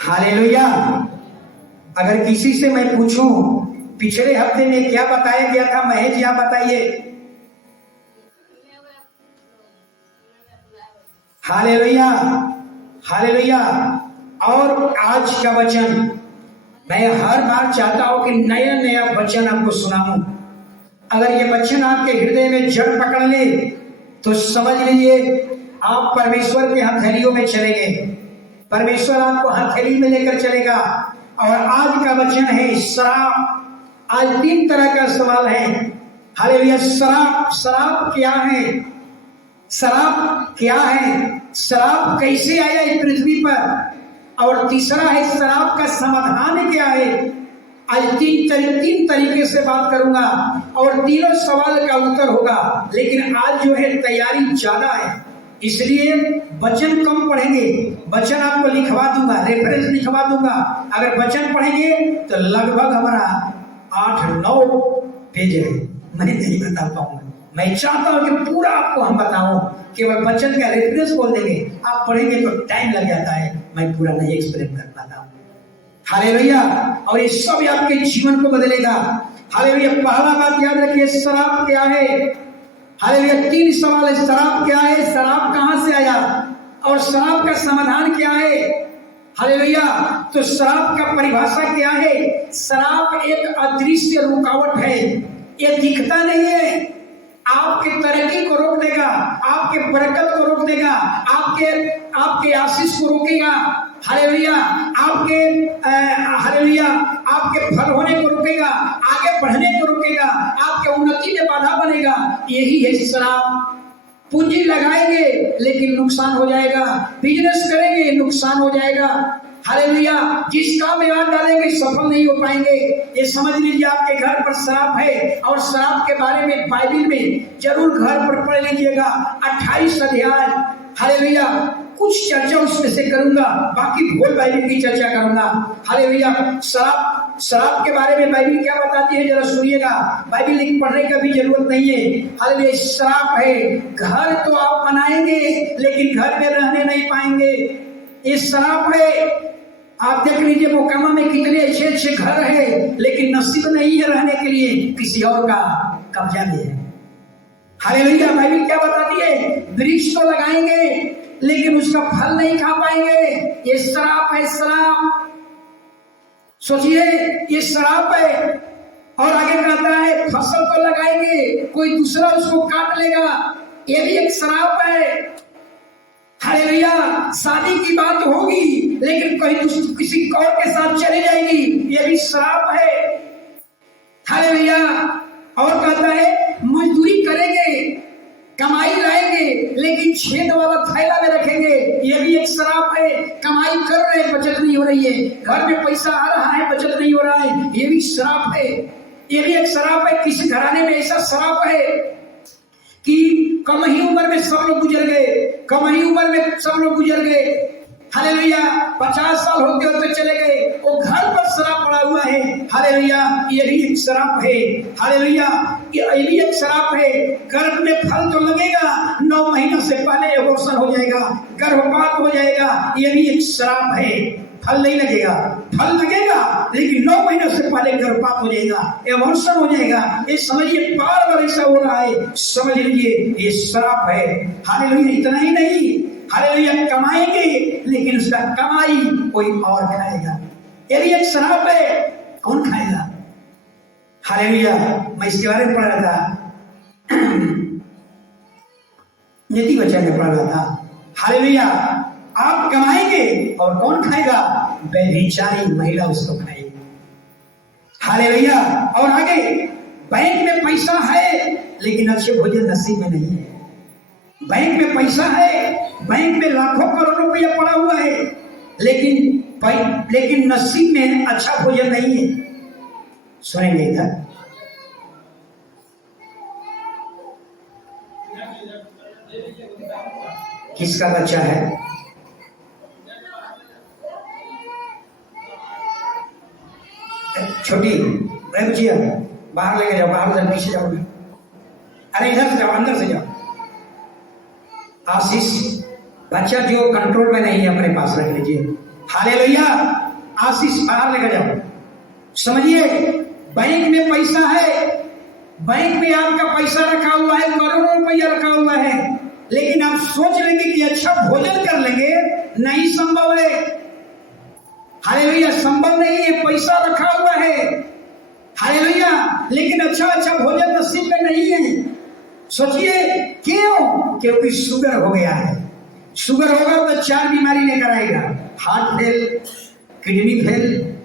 Hallelujah. अगर किसी से मैं पूछूं पिछले हफ्ते में क्या बताया गया था, महेश जी आप बताइए। Hallelujah, hallelujah. और आज का वचन मैं हर बार चाहता हूं कि नया नया वचन आपको सुनाऊं। अगर ये वचन आपके हृदय में जड़ पकड़ ले तो समझ लीजिए आप परमेश्वर के हथेलियों में चले गए। परमेश्वर आपको हथेली में लेकर चलेगा। और आज का वचन है शराब। आज 3 तरह का सवाल है। हालेलुया। शराब, शराब क्या है? शराब क्या है? शराब कैसे आया इस पृथ्वी पर? और तीसरा है शराब का समाधान क्या है? आज तीन तरीके से बात करूंगा और तीनों सवाल का उत्तर होगा। लेकिन आज जो है तैयारी ज्यादा है, इसलिए वचन कम पढ़ेंगे। वचन आपको लिखवा दूंगा, रेफरेंस लिखवा दूंगा। अगर वचन पढ़ेंगे तो लगभग हमारा 8-9 पेज है, मैं नहीं बता पाऊंगा। मैं चाहता हूं कि पूरा आपको हम बताऊं, केवल वचन का रेफरेंस बोल देंगे, आप पढ़ेंगे तो टाइम लग जाता है, मैं पूरा नहीं एक्सप्लेन कर पाता हूं। हालेलुया। और ये सब आपके जीवन को बदलेगा। हालेलुया। पहला बात याद रखिए, शराब क्या है? हालेलुया। 3 सवाल है। शराब क्या है? शराब कहां से आया? और शराब का समाधान क्या है? हालेलुया। तो शराब का परिभाषा क्या है? शराब एक अदृश्य रुकावट है। ये दिखता नहीं है, आपके तरक्की को रोक देगा, आपके बरकत को रोक देगा, आपके आशीष को रोकेगा। हालेलुया। हालेलुया आपके फल होने को रोकेगा, आगे बढ़ने को रोकेगा, आपके उन्नति में बाधा बनेगा। यही है शराब। पूंजी लगाएंगे लेकिन नुकसान हो जाएगा, बिजनेस करेंगे नुकसान हो जाएगा। हालेलुया। जिस काम में हाथ डालेंगे सफल नहीं हो पाएंगे। ये समझ लीजिए आपके घर पर शराब है। और शराब के बारे में बाइबल में जरूर घर पर पढ़ लीजिएगा, 28 अध्याय। हालेलुया। कुछ चर्चा उसमें से करूंगा, बाकी होल बाइबल की चर्चा करूंगा। हालेलुया। शराब के बारे में बाइबल क्या बताती है जरा सुनिएगा। बाइबल पढ़ने का भी जरूरत नहीं है। हालेलुया। शराब है। घर तो आप बनाएंगे लेकिन घर में रहने नहीं पाएंगे। ये शराब है। आप देख लीजिए मोकामा में कितने अच्छे अच्छे घर है, लेकिन नसीब नहीं है रहने के लिए, किसी और का कब्जा में है। हालेलुया। बाइबल क्या बताती है? वृक्ष तो लगाएंगे लेकिन उसका फल नहीं खा पाएंगे। ये शराब है, शराब। सोचिए, ये शराब है। और आगे कहता है फसल तो लगाएंगे, कोई दूसरा उसको काट लेगा, ये भी एक शराब है। हालेलुया। शादी की बात होगी लेकिन कहीं किसी और के साथ चली जाएगी, ये भी शराब है। हालेलुया। और कहता है मजदूरी करेंगे, कमाई लाएंगे लेकिन छेद वाला थैला में रखेंगे, ये भी एक शराब है। कमाई कर रहे हैं, बचत नहीं हो रही है, घर में पैसा आ रहा है, बचत नहीं हो रहा है, ये भी शराब है। ये भी एक शराब है। किसी घराने में ऐसा शराब है कि कम ही उम्र में सब लोग गुजर गए, कम ही उम्र में सब लोग गुजर गए। हालेलुया। 50 साल होते होते चले गए, वो घर पर शराब पड़ा हुआ है। हालेलुया। ये भी एक शराब है। हालेलुया। ये भी एक शराब है। गर्भ में फल तो लगेगा, 9 महीनों से पहले एबॉर्शन हो जाएगा, गर्भपात हो जाएगा, ये भी एक शराब है। फल नहीं लगेगा, फल लगेगा लेकिन 9 महीनों से पहले गर्भपात हो जाएगा, एबॉर्शन हो जाएगा। ये समझिए बार बार ऐसा हो रहा है, समझ लीजिए ये शराब है। हालेलुया। इतना ही नहीं, हालेलुया कमाएंगे लेकिन उसका कमाई कोई और खाएगा, ये भी एक शराब है। कौन खाएगा? हालेलुया। मैं इसके बारे में पढ़ रहा था, नीति वचन में पढ़ रहा था। हालेलुया। आप कमाएंगे और कौन खाएगा? व्यभिचारी महिला उसको खाएगी। हालेलुया। और आगे बैंक में पैसा है लेकिन अच्छे भोजन नसीब में नहीं है। बैंक में पैसा है, बैंक में लाखों करोड़ों रुपया पड़ा हुआ है, लेकिन नसीब में अच्छा भोजन नहीं है। सुनेंगे इधर, किसका बच्चा है? छोटी बच्चिया, बाहर लेके जाओ, बाहर से पीछे जाओ। अरे इधर से जाओ, अंदर से जाओ। आशीष, बच्चा जो कंट्रोल में नहीं है अपने पास रख लीजिए। हालेलुया। आशीष बाहर लेकर जाओ। समझिए, बैंक में पैसा है, बैंक में आपका पैसा रखा हुआ है, करोड़ों रुपया रखा हुआ है, लेकिन आप सोच लेंगे कि अच्छा भोजन कर लेंगे, नहीं संभव है। हालेलुया, संभव नहीं है। पैसा रखा हुआ है, हालेलुया, लेकिन अच्छा अच्छा भोजन नसीब में नहीं है। सोचिए क्यों? क्योंकि शुगर हो गया है। शुगर होगा तो 4 बीमारी लेकर आएगा, heart fail, kidney fail,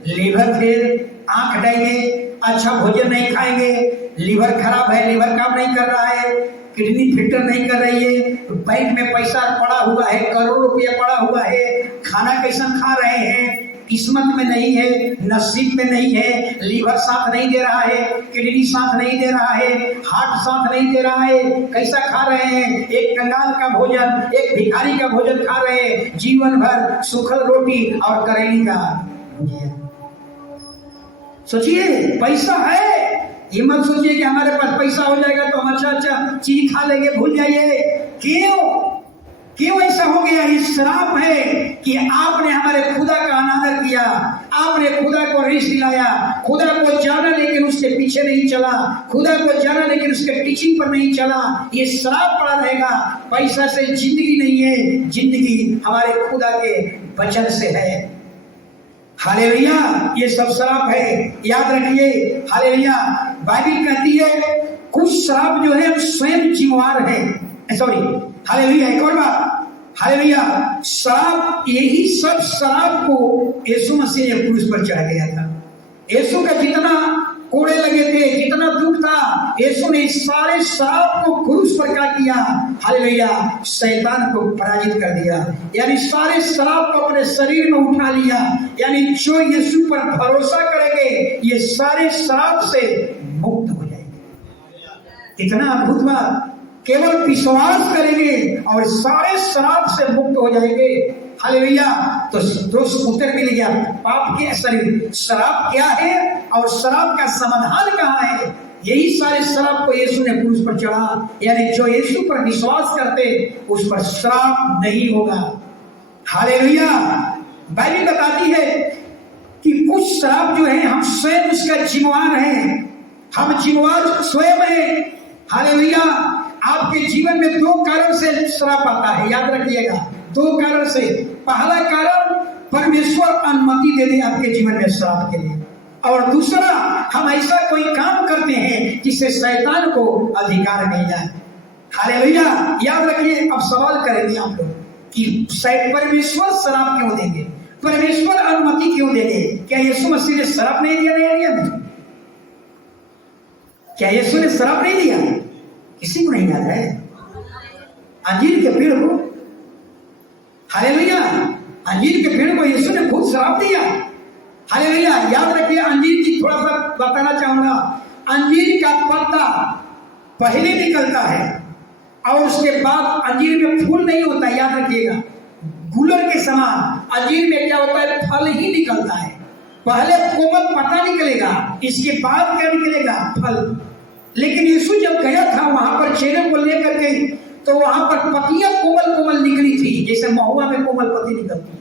liver fail, आंख डायगे, अच्छा भोजन नहीं खाएंगे, लीवर खराब है, लीवर काम नहीं कर रहा है, किडनी फिल्टर नहीं कर रही है, बैंक में पैसा पड़ा हुआ है, करोड़ रुपया पड़ा हुआ है, खाना कैसा खा रहे हैं, किस्मत में नहीं है, नसीब में नहीं है, लीवर साथ नहीं दे रहा है, किडनी साथ नहीं दे रहा है, हार्ट साथ नहीं दे रहा है, कैसा खा रहे हैं? एक कंगाल का भोजन, एक भिखारी का भोजन खा रहे हैं, जीवन भर सूखल रोटी और करेली का भुजिया। सोचिए, पैसा है, ये मत सोचिए कि हमारे पास पैसा हो जाएगा तो हम अच्छा अच्छा चीज खा लेंगे, भूल जाइए। क्यों ऐसा हो गया? ये श्राप है कि आपने हमारे खुदा का अनादर किया, आपने खुदा को रिश्त दिलाया, खुदा को जाना लेकिन उसके पीछे नहीं चला, खुदा को जाना लेकिन उसके टीचिंग पर नहीं चला। ये श्राप पड़ा रहेगा। पैसा से जिंदगी नहीं है, जिंदगी हमारे खुदा के वचन से है। हालेलुया, ये सब श्राप है, याद रखिए। हालेलुया, बाइबल कहती है कुछ श्राप जो है स्वयं जिम्मेवार है। सॉरी, हालेलुया, एक और बात, हालेलुया, श्राप, यही सब श्राप को यीशु मसीह ने क्रूस पर चढ़ा दिया था। यीशु का जितना कोड़े लगे थे, जितना दुख था, यीशु ने सारे श्राप को क्रूस पर क्या किया? हालेलुया, शैतान को पराजित कर दिया, यानी सारे श्राप को अपने शरीर में उठा लिया। यानी जो यीशु पर भरोसा करेंगे ये सारे श्राप से मुक्त हो जाएंगे। इतना अद्भुत बात, केवल विश्वास करेंगे और सारे श्राप से मुक्त हो जाएंगे। हालेलुया, तो दोस्त उत्तर मिल गया, पाप के शरीर श्राप क्या है और श्राप का समाधान कहाँ है। यही सारे श्राप को यीशु ने क्रूस पर चढ़ा, यानी जो यीशु पर विश्वास करते उस पर श्राप नहीं होगा। हालेलुया, बाइबल बताती है कि कुछ श्राप जो है हम स्वयं उसका जिम्मेवार हैं, हम जिम्मेवार स्वयं हैं। हालेलुया, आपके जीवन में 2 कारण से श्राप आता है, याद रखिएगा, 2 कारण से। पहला कारण, परमेश्वर अनुमति दे दे आपके जीवन में श्राप के लिए, और दूसरा, हम ऐसा कोई काम करते हैं जिससे शैतान को अधिकार मिल जाए। हालेलुया, याद रखिए। अब सवाल करेंगे आप लोग कि परमेश्वर श्राप क्यों देंगे, परमेश्वर अनुमति क्यों देंगे? क्या यीशु मसीह ने श्राप नहीं दिया? नहीं दिया। क्या यीशु ने श्राप नहीं दिया? किसी को नहीं याद है? अंजीर के पेड़ को, हालेलुया, अंजीर के पेड़ को यीशु ने खुद श्राप दिया। हालेलुया, याद रखिए। अंजीर की थोड़ा सा बताना चाहूंगा। अंजीर का पत्ता पहले निकलता है और उसके बाद अंजीर में फूल नहीं होता, याद रखिएगा। गुलर के समान अंजीर में क्या होता है? फल ही निकलता है। पहले कोमल पत्ता निकलेगा, इसके बाद क्या निकलेगा? फल। लेकिन यीशु जब गया था वहां पर चेलों को लेकर के, तो वहां पर पत्तियां कोमल कोमल निकली थी, जैसे महुआ में कोमल पत्ती निकलती।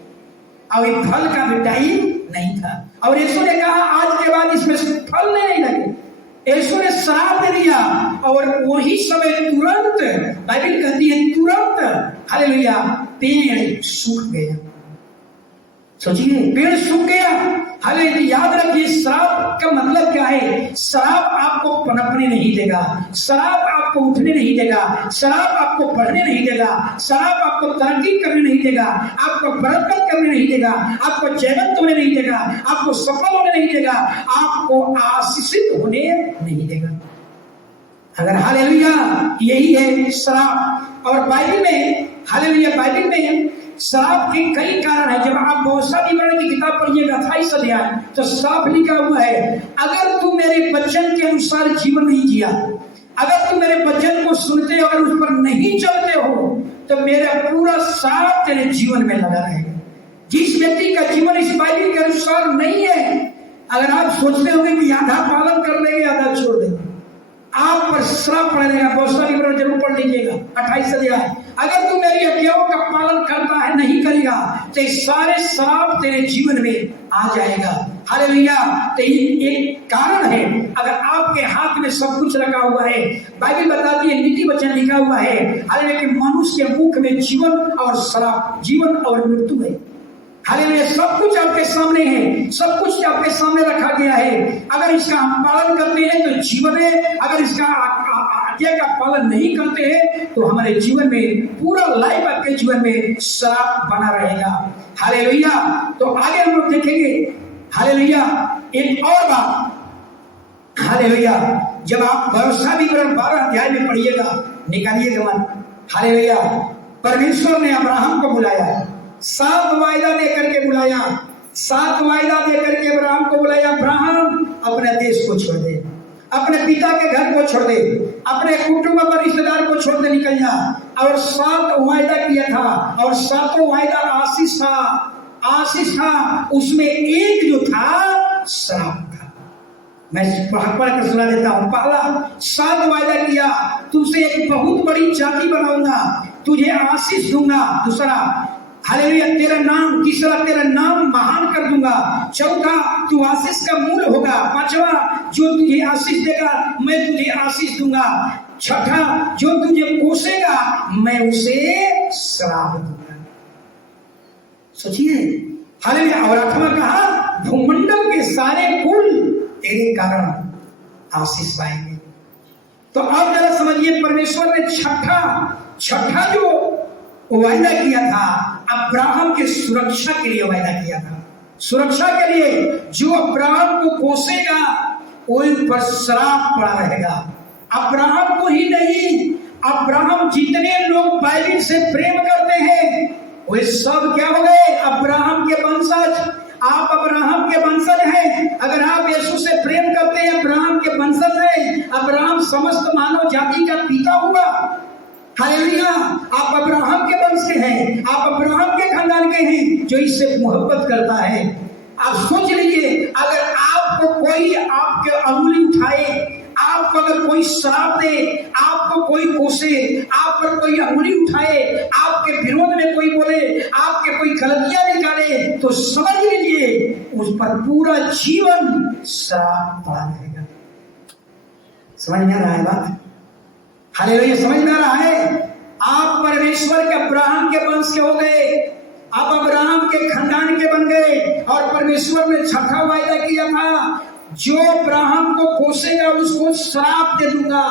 अब ये फल का भी टाइम नहीं था, और यीशु ने कहा आज के बाद इसमें फल नहीं लगे। यीशु ने श्राप दे दिया, और वही समय तुरंत, बाइबल कहती है तुरंत, हालेलुया, पेड़ सूख गया। सोचिए, पेड़ सूख गया। हालेलुया, याद रखिए, श्राप का मतलब क्या है? श्राप आपको पनपने नहीं देगा, श्राप आपको उठने नहीं देगा, श्राप आपको बढ़ने नहीं देगा, श्राप आपको तरक्की करने नहीं देगा, आपको बरकत करने नहीं देगा, आपको जयवंत होने नहीं देगा, आपको सफल होने नहीं देगा, आपको आशीषित होने नहीं देगा। अगर हालेलुया, यही है श्राप। और बाइबल में, हालेलुया, बाइबल में श्राप के कई कारण है। जब आप बहुत सा विवरण की किताब पढ़िएगा 28 अध्याय, तो साफ लिखा हुआ है, अगर तू मेरे वचन के अनुसार जीवन नहीं जिया, अगर तुम मेरे वचन को सुनते हो और उस पर नहीं चलते हो, तो मेरा पूरा साथ तेरे जीवन में लगा रहेगा। जिस व्यक्ति का जीवन इस बाइबल के अनुसार नहीं है, अगर आप सोचते होंगे कि आधा पालन कर लेंगे आधा छोड़ देंगे, आप पर श्राप पड़ेगा। बहुत सारी विवरण जरूर पढ़ लीजिएगा 28 अध्याय। अगर तू मेरी आज्ञाओं का पालन करता है, नहीं करेगा, तो सारे श्राप तेरे जीवन में आ जाएगा। हालेलुया। तो ये एक कारण है। अगर आपके हाथ में सब कुछ रखा हुआ है, बाइबल बताती है, नीति वचन लिखा हुआ है, हालेलुया, कि मनुष्य के मुख में जीवन और श्राप, जीवन और मृत्यु है। हालेलुया। सब कुछ आपके सामने है, सब कुछ आपके सामने रखा गया है। अगर इसका हम पालन करते हैं तो जीवन है, अगर इसका आज्ञा का पालन नहीं करते हैं तो हमारे जीवन में, पूरा लाइफ आपके जीवन में श्राप बना रहेगा। हालेलुया। तो आगे हम लोग देखेंगे। हालेलुया। एक और बात, हालेलुया, जब आप भरोसा विवरण 12 अध्याय में पढ़िएगा, निकालिएगा मन। हालेलुया। परमेश्वर ने अब्राहम को बुलाया, 7 वायदा देकर के बुलाया, 7 वायदा देकर के अब्राहम को बुलाया, अब्राहम अपने देश को छोड़ दे, अपने पिता के घर को छोड़ दे, अपने कुटुंब और रिश्तेदार को छोड़ दे, निकल जा। और 7 वायदा किया था, और 7 वायदा आशीष था, आशीष था। उसमें एक जो था श्राप था। मैं पढ़ कर सुना देता हूं। पहला 7 वायदा किया, तुझसे एक बहुत बड़ी जाति बनाऊंगा, तुझे आशीष दूंगा। दूसरा, हालेलुया, तेरा नाम, तीसरा, तेरा नाम महान कर दूंगा। चौथा, तू आशीष का मूल होगा। पांचवा, जो तुझे आशीष देगा मैं तुझे आशीष दूंगा। छठा, जो तुझे कोसेगा मैं उसे श्राप दूंगा। सोचिए। हालेलुया। और आठवां कहा, भूमंडल के सारे कुल तेरे कारण आशीष पाएंगे। तो अब जरा समझिए, परमेश्वर ने छठा जो वायदा किया था, अब्राहम के सुरक्षा के लिए वायदा किया था। सुरक्षा के लिए, जो अब्राहम को कोसेगा वही पर श्राप पड़ा रहेगा। अब्राहम को ही नहीं, अब्राहम जितने लोग बाइबल से प्रेम करते हैं वे सब क्या हो गए? अब्राहम के वंशज। आप अब्राहम के वंशज हैं। अगर आप यीशु से प्रेम करते हैं, अब्राहम के वंशज हैं। अब्राहम समस्त मानव जाति का पिता हुआ। हालेलुया। आप अब्राहम के वंश के हैं, आप अब्राहम के खानदान के हैं, जो इससे मोहब्बत करता है। आप सोच लीजिए, अगर आपको कोई आपके अंगुली उठाए, आपको अगर कोई श्राप दे, आपको कोई कोसे, आप पर कोई अंगुली उठाए, आपके विरोध में कोई बोले, आपके कोई गलतियां निकाले, तो समझ लीजिए उस पर पूरा जीवन श्राप पड़ा रहेगा। समझ में आ रहा है बात? हालेलुया। समझ में आ रहा है? आप परमेश्वर के अब्राहम के वंश के हो गए, आप अब्राहम के खानदान के बन गए। और परमेश्वर ने छठा वायदा किया था, जो अब्राहम को कोसेगा उसको श्राप दे दूंगा।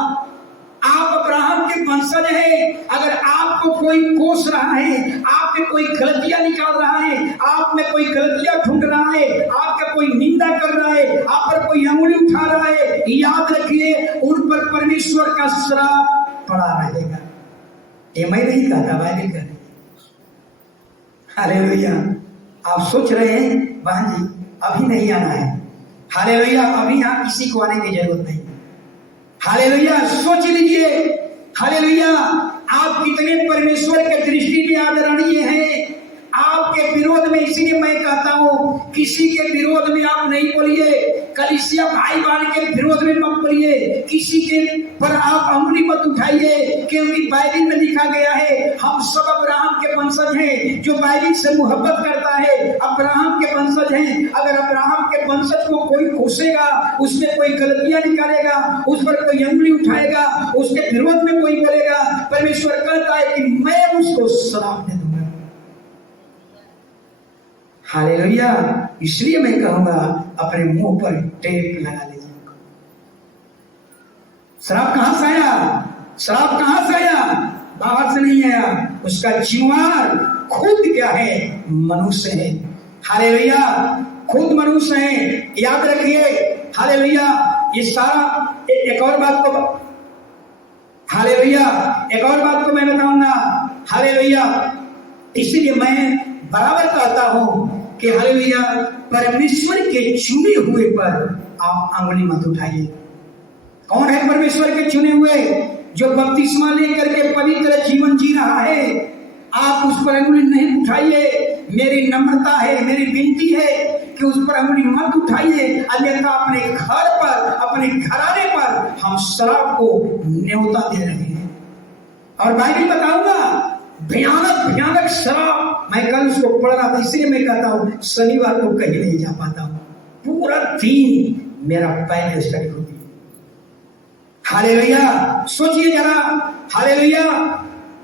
आप अब्राहम के वंशज हैं। अगर आपको कोई कोस रहा है, आप में कोई गलतियां निकाल रहा है, आप में कोई गलतियां ढूंढ रहा है, आपका कोई निंदा कर रहा है, आप पर कोई अंगुली उठा रहा है, याद रखिए उन पर परमेश्वर का श्राप पड़ा रहेगा। ये मैं नहीं कहता, बाइबल कहती है। हालेलुया। आप सोच रहे हैं बहन जी अभी नहीं आना है। हालेलुया। अभी यहाँ किसी को आने की जरूरत नहीं। हालेलुया। सोच लीजिए। हालेलुया। आप कितने परमेश्वर के दृष्टि में आदरणीय हैं। आपके विरोध में, इसीलिए मैं कहता हूं, किसी के विरोध में आप नहीं बोलिए। कलीसिया भाई बहन के विरोध में मत बोलिए। किसी के पर आप अंगुली मत उठाइए, क्योंकि बाइबल में लिखा गया है हम सब अब्राहम के वंशज हैं। जो बाइबल से मोहब्बत करता है अब्राहम के वंशज हैं। अगर अब्राहम के वंशज को कोई कोसेगा, उसमें कोई गलतियां निकालेगा, उस पर कोई अंगुली उठाएगा, उसके विरोध में कोई बोलेगा, परमेश्वर कहता है कि मैं उसको श्राप दे दूंगा। हालेलुया। इसलिए मैं कहूंगा अपने मुंह पर टेप लगा लीजिए। श्राप कहां से आया? श्राप कहां से आया? बाहर से नहीं आया। उसका जिम्मेदार खुद क्या है? मनुष्य है। हालेलुया। खुद मनुष्य है। याद रखिए। हालेलुया। ये सारा एक और बात को, हालेलुया, एक और बात को मैं बताऊंगा। हालेलुया। इसीलिए मैं बराबर कहता हूं कि हालेलुया, परमेश्वर के चुने हुए पर आप अंगुली मत उठाइए। कौन है परमेश्वर के चुने हुए? जो बपतिस्मा लेकर के पवित्र जीवन जी रहा है। आप उस पर अंगुली नहीं उठाइए। मेरी नम्रता है, मेरी विनती है कि उस पर अंगुली मत उठाइए, अन्यथा अपने घर पर, अपने घराने पर हम शराब को न्योता दे रहे हैं। और बाइबल बताऊंगा, भयानक भयानक शराब, मैं कल उसको पढ़ रहा था, इसलिए मैं कहता हूं शनिवार को कहीं नहीं जा पाता हूं, पूरा दिन मेरा बाइबल स्टडी होती है। हालेलुया, सोचिए जरा, हालेलुया,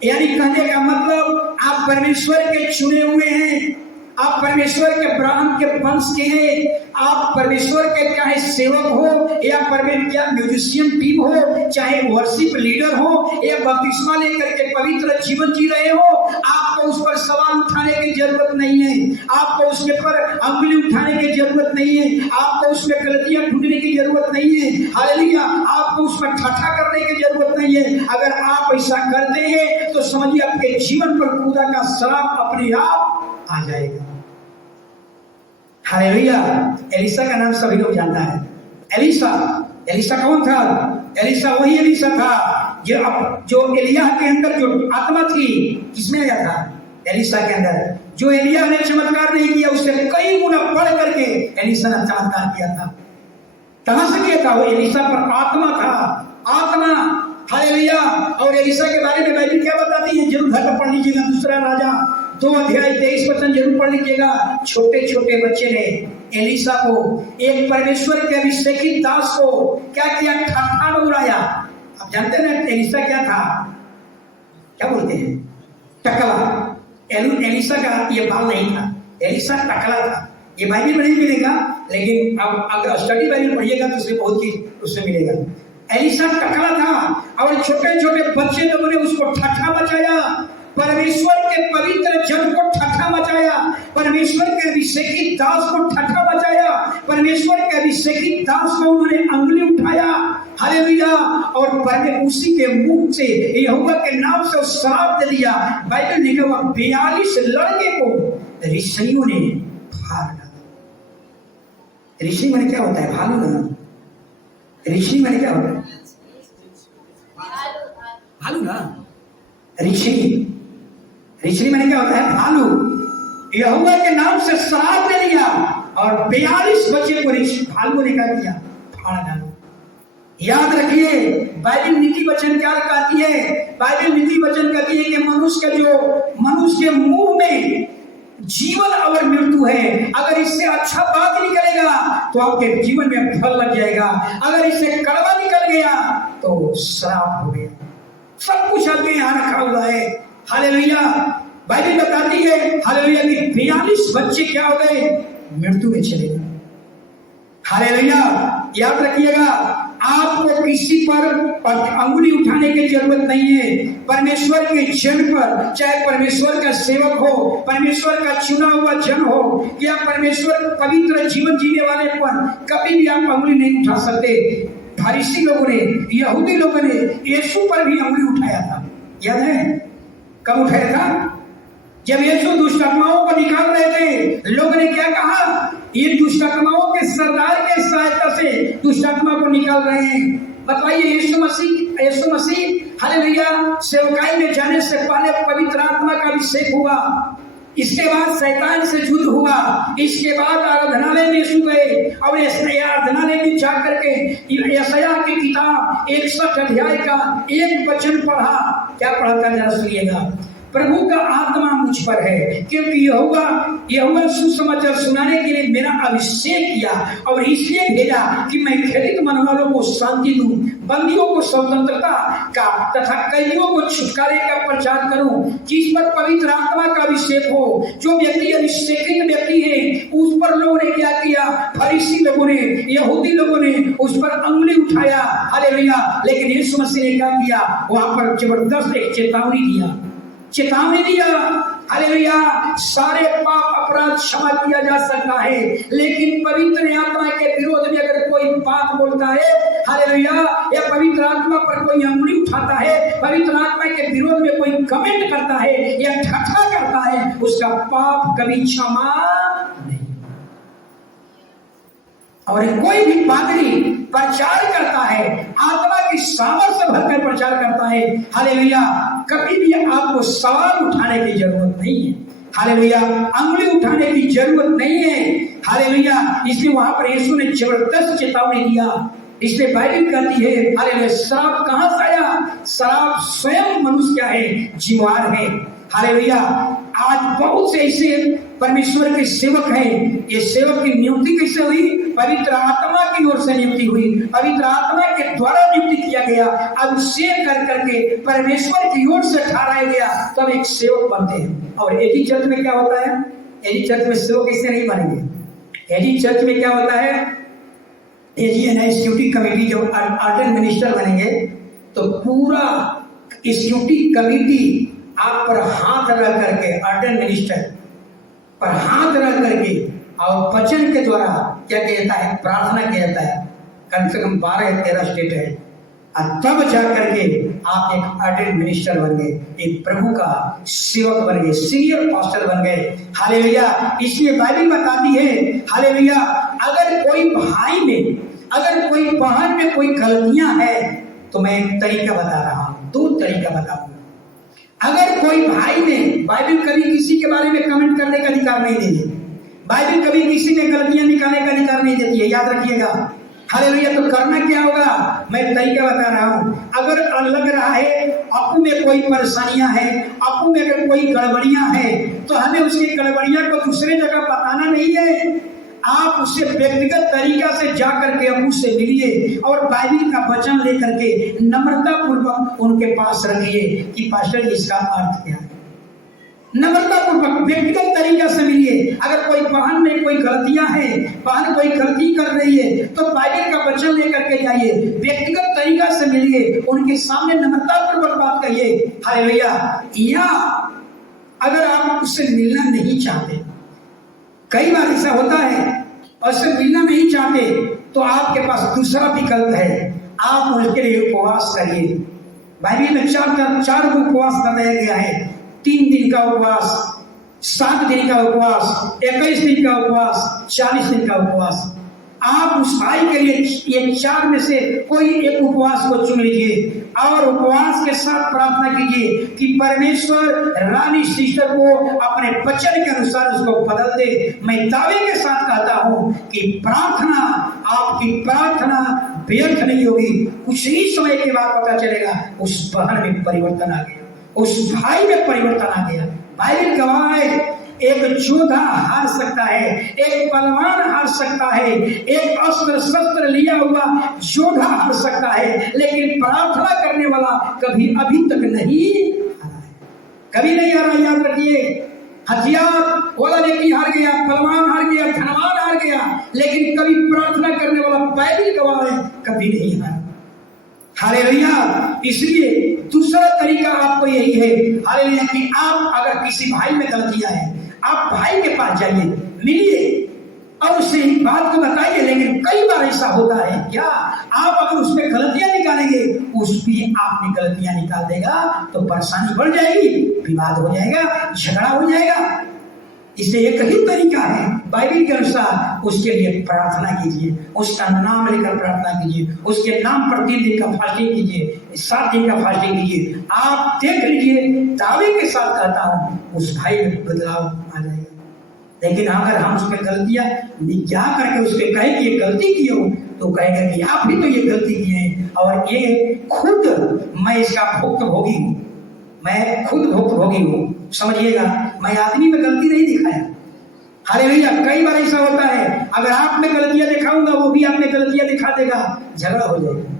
यानी कहने का मतलब आप परमेश्वर के चुने हुए हैं, आप परमेश्वर के ब्राह्मण के वंश के हैं, आप परमेश्वर के चाहे सेवक हो या परमेश्वर म्यूजिशियन टीम हो, चाहे वर्शिप लीडर हो या बपतिस्मा लेकर के पवित्र जीवन जी रहे हो, आपको उस पर सवाल उठाने की जरूरत नहीं है, आपको उसके पर अंगुली उठाने की जरूरत नहीं है, आपको उसमें गलतियां ढूंढने की जरूरत नहीं है। हालेलुया, आपको उस पर ठट्ठा करने की जरूरत नहीं है। अगर आप ऐसा करते हैं तो समझिए आपके जीवन पर खुदा का श्राप अपने आप आ जाएगा। हालेलुया, एलिसा का नाम सभी लोग जानता है। एलिसा कौन था? एलिसा वही एलिसा था जो एलिय्याह के अंदर जो आत्मा थी, किसमें आया था? एलिसा के अंदर। जो एलिय्याह ने चमत्कार नहीं किया, उससे कई गुना बढ़ करके एलिसा ने चमत्कार किया था। कहां से किया था? वो एलिसा पर आत्मा था, आत्मा। हालेलुया। और एलिसा के बारे में बाइबल क्या बताती है? जरूर घर पर पढ़ लीजिएगा, दूसरा राजा 2 अध्याय 23 वचन जरूर पढ़ लीजिएगा। छोटे छोटे बच्चे ने एलिसा को, एक परमेश्वर के अभिषेकित दास को क्या किया? ठट्ठा में उड़ाया। आप जानते हैं ना एलिसा क्या था? क्या बोलते हैं? टकला। एलिसा का ये बाल नहीं था, एलिसा टकला था। ये बाइबल में नहीं मिलेगा, लेकिन अब अगर स्टडी बाइबल पढ़िएगा तो उससे बहुत चीज उससे मिलेगा। एलिसा टकला था और छोटे छोटे बच्चे लोगों ने उसको ठट्ठा मचाया, परमेश्वर के पवित्र जन को ठट्ठा मचाया, परमेश्वर के अभिषेकित दास को ठट्ठा मचाया, परमेश्वर के अभिषेकित दास को उन्होंने अंगुली उठाया। हालेलुया। और उसी के मुंह से यहोवा के नाम से श्राप दे दिया। बाइबल लिखा हुआ 42 लड़के को ऋषियों ने फाड़ डाला। ऋषि मैंने क्या होता है? भालू ना। ऋषि मैंने क्या होता है? भालू ना। ऋषि मैंने क्या होता है? भालू। यहोवा के नाम से श्राप दे दिया और 42 बच्चे को भालू ने क्या किया? फाड़ डाला। याद रखिए, बाइबल नीति वचन क्या कहती है? बाइबल नीति वचन कहती है कि मनुष्य के मुंह में जीवन और मृत्यु है। अगर इससे अच्छा बात निकलेगा तो आपके जीवन में फल लग जाएगा, अगर इससे कड़वा निकल गया तो श्राप हो गया। सब कुछ आपके यहाँ रखा हुआ है। हालेलुया। बाइबल बताती है हालेलुया कि 42 बच्चे क्या हो गए? मृत्यु में चले गए। हालेलुया। याद रखिएगा, आपको किसी पर अंगुली उठाने की जरूरत नहीं है। परमेश्वर के जन पर, चाहे परमेश्वर का सेवक हो, परमेश्वर का चुना हुआ जन हो या परमेश्वर पवित्र जीवन जीने वाले पर कभी भी आप अंगुली नहीं उठा सकते। फरीसी लोगों ने, यहूदी लोगों ने यीशु पर भी अंगुली उठाया था। याद है कब उठाया था? जब यीशु दुष्ट आत्माओं को निकाल रहे थे, लोगों ने क्या कहा? ये दुष्ट आत्माओं के सरदार के सहायता से दुष्ट आत्मा को निकाल रहे हैं। बताइए, यीशु मसीह हालेलुया सेवकाई में जाने से पहले पवित्र आत्मा का अभिषेक हुआ, इसके बाद शैतान से युद्ध हुआ, इसके बाद आराधनालय में यीशु गए और आराधनालय में जाकर के यशायाह की किताब 61 अध्याय का एक वचन पढ़ा। क्या पढ़ा था जरा सुनिएगा। प्रभु का आत्मा मुझ पर है, क्योंकि यहोवा सुसमाचार सुनाने के लिए मेरा अभिषेक किया और इसलिए भेजा कि मैं खिन्न मन वालों को शांति दूं, बंदियों को स्वतंत्रता का तथा कैदियों को छुटकारे का प्रचार करूं। जिस पर पवित्र आत्मा का अभिषेक हो, जो व्यक्ति अभिषेकित व्यक्ति है, उस पर लोगों ने क्या किया? फरीसी लोगों ने, यहूदी लोगों ने उस पर अंगुली उठाया। हालेलुया। लेकिन यीशु मसीह ने क्या किया? वहां पर जबरदस्त एक चेतावनी दिया। हालेलुया। सारे पाप अपराध क्षमा किया जा सकता है, लेकिन पवित्र आत्मा के विरोध में अगर कोई बात बोलता है, हालेलुया, या पवित्र आत्मा पर कोई अंगुली उठाता है, पवित्र आत्मा के विरोध में कोई कमेंट करता है या ठट्ठा करता है, उसका पाप कभी क्षमा नहीं। और कोई भी पादरी प्रचार करता है, आत्मा की सामर्थ्य भरकर प्रचार करता है, हालेलुया, कभी भी आपको सवाल उठाने की जरूरत नहीं है। हालेलुया, अंगुली उठाने की जरूरत नहीं है। हालेलुया, इसलिए वहां पर यीशु ने जबरदस्त चेतावनी दिया। इसलिए बाइबल कहती है हालेलुया, शराब कहां से आया? शराब स्वयं मनुष्य क्या है? जिम्मेवार है। हालेलुया, आज बहुत से ऐसे परमेश्वर के सेवक हैं। ये सेवक की नियुक्ति कैसे हुई? पवित्र आत्मा की ओर से नियुक्ति हुई, पवित्र आत्मा के द्वारा नियुक्ति किया गया, अभिषेक कर करके परमेश्वर की ओर से ठहराया गया, तब एक सेवक बनते हैं। और एडी चर्च में क्या होता है? एडी चर्च में सेवक ऐसे नहीं बनेंगे। एडी चर्च में क्या होता है? एजीएनआई कमेटी जो ऑर्डन मिनिस्टर बनेंगे तो पूरा स्क्यूटी कमेटी आप पर हाथ रख करके, ऑर्डन मिनिस्टर पर हाथ रख करके और वचन के द्वारा क्या कहता है? प्रार्थना किया जाता है। कम से कम 12-13 स्टेट है, और तब जाकर के आप एक ऑर्डन मिनिस्टर बन गए, एक प्रभु का सेवक बन गए, सीनियर पास्टर बन गए। हालेलुया, इसलिए बाइबल बताती है हालेलुया, अगर कोई भाई में, अगर कोई बहन में कोई गलतियां है तो मैं एक तरीका बता रहा हूं, 2 तरीका बताऊंगा। अगर कोई भाई में, बाइबल कभी किसी के बारे में कमेंट करने का अधिकार नहीं देती, बाइबल कभी किसी में गलतियां निकालने का अधिकार नहीं देती है, याद रखिएगा। हालेलुया, तो करना क्या होगा? मैं तरीका बता रहा हूं। अगर लग रहा है आपको में कोई परेशानियां हैं, आपको में अगर कोई गड़बड़ियां हैं, तो हमें उसकी गड़बड़ियां को दूसरे जगह बताना नहीं है। आप उससे व्यक्तिगत तरीका से जा करके अब उससे मिलिए और बाइबल का वचन लेकर के नम्रता पूर्वक उनके पास रखिए कि पास्टर इसका अर्थ क्या है। नम्रता पूर्वक व्यक्तिगत तरीका से मिलिए। अगर कोई बहन में कोई गलतियां हैं, बहन कोई गलती कर रही है, तो बाइबल का वचन लेकर के जाइए, व्यक्तिगत तरीका से मिलिए, उनके सामने नम्रता पूर्वक बात करिए। हालेलुया, या अगर आप उससे मिलना नहीं चाहते, कई बार ऐसा होता है, और उससे मिलना नहीं चाहते, तो आपके पास दूसरा विकल्प है, आप उसके लिए उपवास करिए। बाइबल में 4 उपवास बताया गया है। 3 दिन का उपवास, 7 दिन का उपवास, 21 दिन का उपवास, 40 दिन का उपवास। आप उस भाई के लिए ये 4 में से कोई एक उपवास को चुन लीजिए और उपवास के साथ प्रार्थना कीजिए कि परमेश्वर रानी सिस्टर को अपने वचन के अनुसार उसको बदल दे। मैं दावे के साथ कहता हूं कि प्रार्थना, आपकी प्रार्थना व्यर्थ नहीं होगी। कुछ ही समय के बाद पता चलेगा उस बहन में परिवर्तन आ गया, उस भाई में परिवर्तन आ गया। बाइबल गवाह है, एक योद्धा हार सकता है, एक बलवान हार सकता है, एक अस्त्र शस्त्र लिया हुआ योद्धा हार सकता है, लेकिन प्रार्थना करने वाला कभी अभी तक नहीं हारा है, कभी नहीं हारा। याद रखिए, हथियार वाला व्यक्ति हार गया, बलवान हार गया, धनवान हार गया, लेकिन कभी प्रार्थना करने वाला बाइबल गवाह है कभी नहीं हारा। हालेलुया, इसलिए दूसरा तरीका आपको यही है हालेलुया कि आप अगर किसी भाई में गलतियां हैं, आप भाई के पास जाइए, मिलिए और उससे बात को बताइए। लेकिन कई बार ऐसा होता है क्या, आप अगर उसमें गलतियां निकालेंगे, उस भी आपने गलतियां निकाल देगा तो परेशानी बढ़ जाएगी, विवाद हो जाएगा, झगड़ा हो जाएगा। इसलिए एक ही तरीका है बाइबल के अनुसार, उसके लिए प्रार्थना कीजिए, उसका नाम लेकर प्रार्थना कीजिए, उसके नाम पर 3 दिन का फास्टिंग कीजिए, 7 दिन का फास्टिंग कीजिए। आप देख लीजिए, दावे के साथ कहता हूं उस भाई में बदलाव आ जाएगा। लेकिन अगर हम उसमें गलतियां क्या करके उसके कहे कि ये गलती की हो, तो कहेगा कि आप भी तो ये गलती किए हैं और ये खुद मैं इसका भुक्तभोगी हूं, मैं खुद भुक्तभोगी हूं। समझिएगा, मैं आदमी में गलती नहीं दिखाया। हालेलुया, कई बार ऐसा होता है, अगर आप में गलतियां दिखाऊंगा, वो भी आप में गलतियां दिखा देगा, झगड़ा हो जाएगा।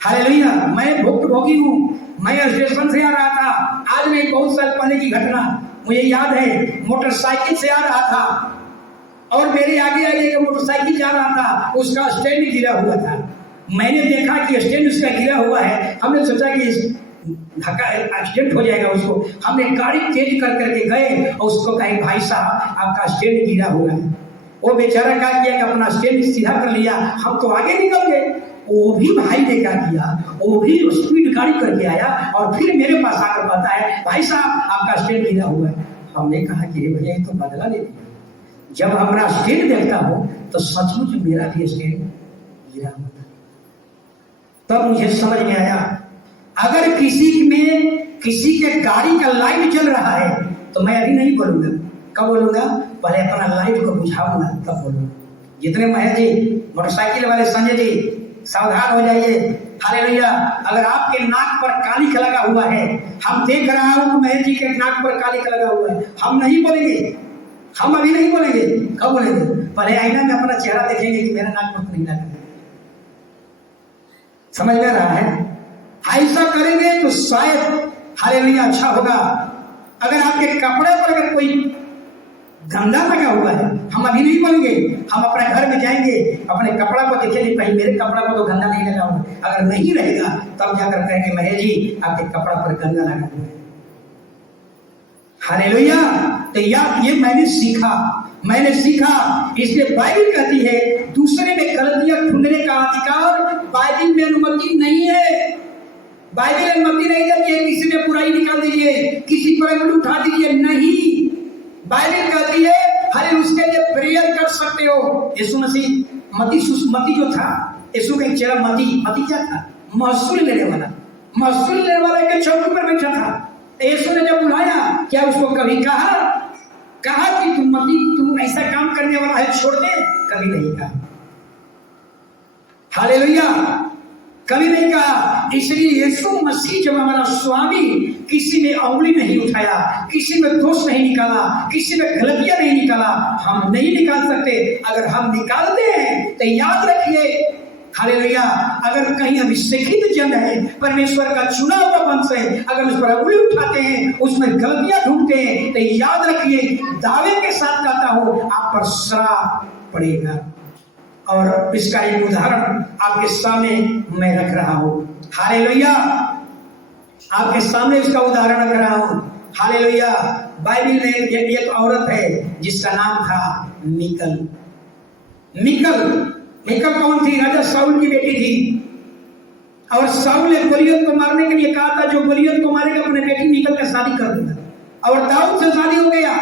हालेलुया, मैं भुक्तभोगी हूं। मैं स्टेशन से आ रहा था, आज नहीं बहुत साल पहले की घटना मुझे याद है। मोटरसाइकिल से आ रहा था और मेरे आगे एक मोटरसाइकिल जा रहा था, उसका स्टैंड गिरा हुआ था। मैंने देखा कि स्टैंड उसका गिरा हुआ है, हमने सोचा कि धक्का एक्सीडेंट हो जाएगा उसको। हमने गाड़ी तेज कर करके गए और उसको कहे, भाई साहब आपका स्टैंड गिरा हुआ है। वो बेचारा क्या किया कि अपना स्टैंड सीधा कर लिया, हम तो आगे निकल गए। वो भी भाई ने क्या किया, वो भी स्पीड गाड़ी करके आया और फिर मेरे पास आकर बताया, भाई साहब आपका स्टैंड गिरा हुआ है। हमने कहा कि भैया ये तो बदला ले लिया, जब हमारा स्टैंड देखता हूं तो सचमुच मेरा भी स्टैंड गिरा हुआ था। तब मुझे समझ में आया, अगर किसी के गाड़ी का लाइट जल रहा है, तो मैं अभी नहीं बोलूंगा। कब बोलूंगा? पहले अपना लाइट को बुझाऊंगा तब बोलूंगा। जितने महर जी, मोटरसाइकिल वाले संजय जी, सावधान हो जाइए। हालेलुया। अगर आपके नाक पर कालिख लगा हुआ है, हम देख रहा हूं महर जी के नाक पर कालिख लगा हुआ है, हम नहीं बोलेंगे, हम अभी नहीं बोलेंगे। कब बोलेंगे? पहले आईना में अपना चेहरा देखेंगे कि मेरा नाक पर नहीं लगा। समझ में रहा है? ऐसा करेंगे तो शायद हालेलुया अच्छा होगा। अगर आपके कपड़े पर अगर कोई गंदा लगा हुआ है, हम अभी नहीं बोलेंगे, हम अपने घर में जाएंगे, अपने कपड़ा को देखेंगे कहीं मेरे कपड़ा पर तो गंदा नहीं लगा हुआ। अगर नहीं रहेगा तब जाकर कहेंगे महेश जी आपके कपड़ा पर गंदा लगा हुआ है। हालेलुया। तो ये मैंने सीखा। इसलिए बाइबल कहती है दूसरे में गलतियां ढूंढने का अधिकार बाइबल में अनुमति नहीं है। बाइबल अनुमति नहीं देती है किसी में बुराई निकाल दीजिए, किसी पर अंगुली उठा दीजिए, नहीं। बाइबल कहती है हर उसके लिए प्रेयर कर सकते हो। यीशु मसीह मती जो था, यीशु का चेहरा मती क्या था? महसूल लेने वाला के चौकी पर बैठा था। यीशु ने जब बुलाया, क्या उसको कभी कहा कि तुम ऐसा काम करने वाला है, छोड़ दे? कभी नहीं कहा। हालेलुया, कभी नहीं कहा। इसलिए यीशु मसीह जब हमारा स्वामी किसी में उंगली नहीं उठाया, किसी में दोष नहीं निकाला, किसी में गलतियां नहीं निकाला, हम नहीं निकाल सकते। अगर हम निकालते हैं तो याद रखिए हालेलुया, अगर कहीं अभिषेकित जन है, परमेश्वर का चुना हुआ वंश है, अगर उस पर उंगली उठाते हैं, उसमें गलतियां ढूंढते हैं, तो याद रखिए दावे के साथ कहता हूं आप पर श्राप पड़ेगा। और इसका एक उदाहरण आपके सामने मैं रख रहा हूं। हालेलुया, आपके सामने इसका उदाहरण रख रहा हूं। हालेलुया। बाइबल में एक औरत है जिसका नाम था मिकल कौन थी? राजा साउल की बेटी थी। और साउल ने गोलियत को मारने के लिए कहा था जो गोलियत को मारेगा अपने बेटी मिकल का शादी कर देगा। और दाऊद से शादी हो गया।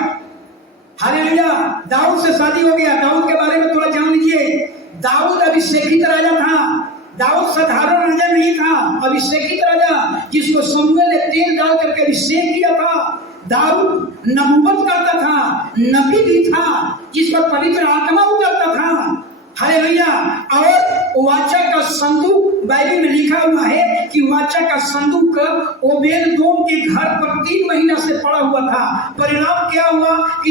हालेलुया, दाऊद से शादी हो गया। दाऊद के बारे में थोड़ा जान लीजिए। दाऊद अभिषेकित राजा था। दाऊद साधारण राजा नहीं था, अभिषेकित राजा, जिसको शमूएल ने तेल डाल करके अभिषेक किया था। दाऊद नबूवत करता था, नबी भी था, जिस पर पवित्र आत्मा उतरता था। हालेलुया। और वाचा का संदूक बाइबल में लिखा हुआ है कि वाचा का संदूक ओबेद-एदोम के घर पर 3 महीना से पड़ा हुआ था। परिणाम क्या हुआ कि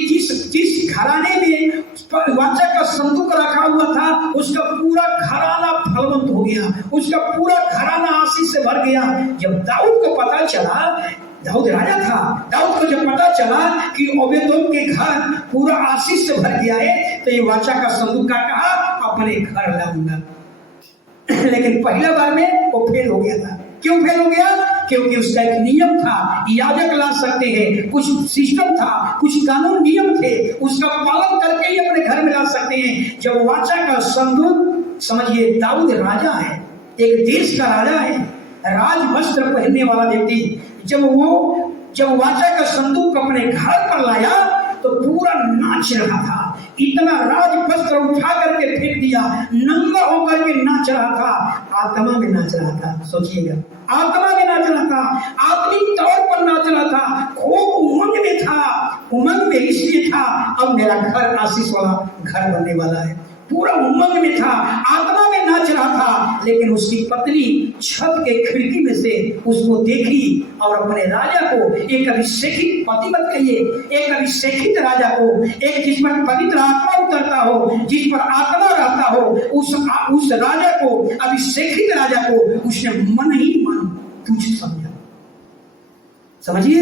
जिस घराने में वाचा का संदूक रखा हुआ था, उसका पूरा घराना फलवंत हो गया, उसका पूरा घराना आशीष से भर गया। जब दाऊद को पता चला, दाऊद राजा था, दाऊद को जब पता चला कि ओबेद-एदोम के घर पूरा आशीष से भर गया है, तो ये वाचा का संदूक का कहा अपने घर लाऊंगा। लेकिन पहला बार में वो फेल हो गया था। क्यों फेल हो गया? क्योंकि उसका एक नियम था, याजक ला सकते हैं, कुछ सिस्टम था, कुछ कानून नियम थे, उसका पालन करके ही अपने घर में ला सकते हैं। जब वाचा का संदूक, समझिए दाऊद राजा है, एक देश का राजा है, राज वस्त्र पहनने वाला व्यक्ति, जब वाचा का संदूक अपने घर पर लाया तो पूरा नाच रहा था। इतना राज वस्त्र उठा करके फेंक दिया, नंगा होकर के नाच रहा था, आत्मा में नाच रहा था। सोचिएगा, आत्मा में नाच रहा था, आत्मिक तौर पर नाच रहा था, खूब उमंग में था। उमंग में इसलिए था अब मेरा घर आशीष वाला घर बनने वाला है। पूरा उमंग में था, आत्मा में नाच रहा था। लेकिन उसकी पत्नी छत के खिड़की में से उसको देखी और अपने राजा को, एक अभिषेकित पति मत कहिए, एक अभिषेकित राजा को, एक जिस पर पवित्र आत्मा उतरता हो, जिस पर आत्मा रहता हो, उस राजा को, अभिषेकित राजा को उसने मन ही मन तुझ समझा। समझिए,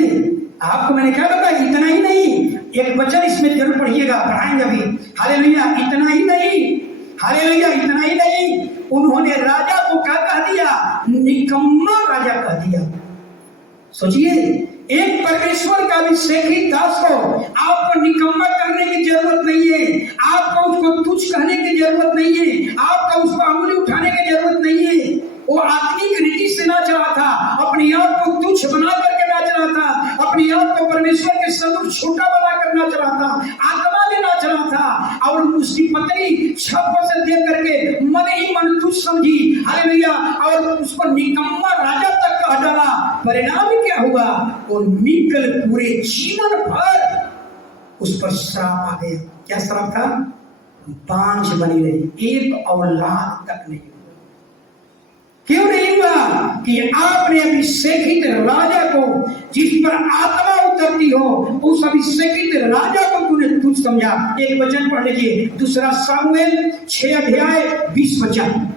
आपको मैंने क्या बताया? इतना ही नहीं, एक वचन इसमें जरूर पढ़िएगा, पढ़ाएंगे अभी। हालेलुया, इतना ही नहीं, हालेलुया, इतना ही नहीं, उन्होंने राजा को क्या कह दिया? निकम्मा राजा कह दिया। सोचिए, एक परमेश्वर का अभिषेकित दास को आपको निकम्मा करने की जरूरत नहीं है, आपको उसको तुच्छ कहने की जरूरत नहीं है, आपको उसको अंगुली उठाने की जरूरत नहीं है। वो आत्मिक रीति से नाच रहा था, अपने आप को तुच्छ बना करके नाच रहा था, अपने आप को परमेश्वर के सदृश छोटा बना कर नाच रहा था, आत्मा में नाच रहा था। और उसकी पत्नी छत से देख करके मन ही मन तुच्छ समझी। हालेलुया। और उसको निकम्मा राजा तक हटाना, परिणाम क्या हुआ? वो निकल पूरे जीवन भर उस पर श्राप आ गया। क्या श्राप था? बांझ बनी रही, एक औलाद तक नहीं। क्यों नहीं हुआ? कि आपने अभिषेकित राजा को, जिस पर आत्मा उतरती हो, उस अभिषेकित राजा को तूने तुच्छ समझा। एक वचन पढ़ लीजिए, 2 सामुएल 6 अध्याय 20 वचन।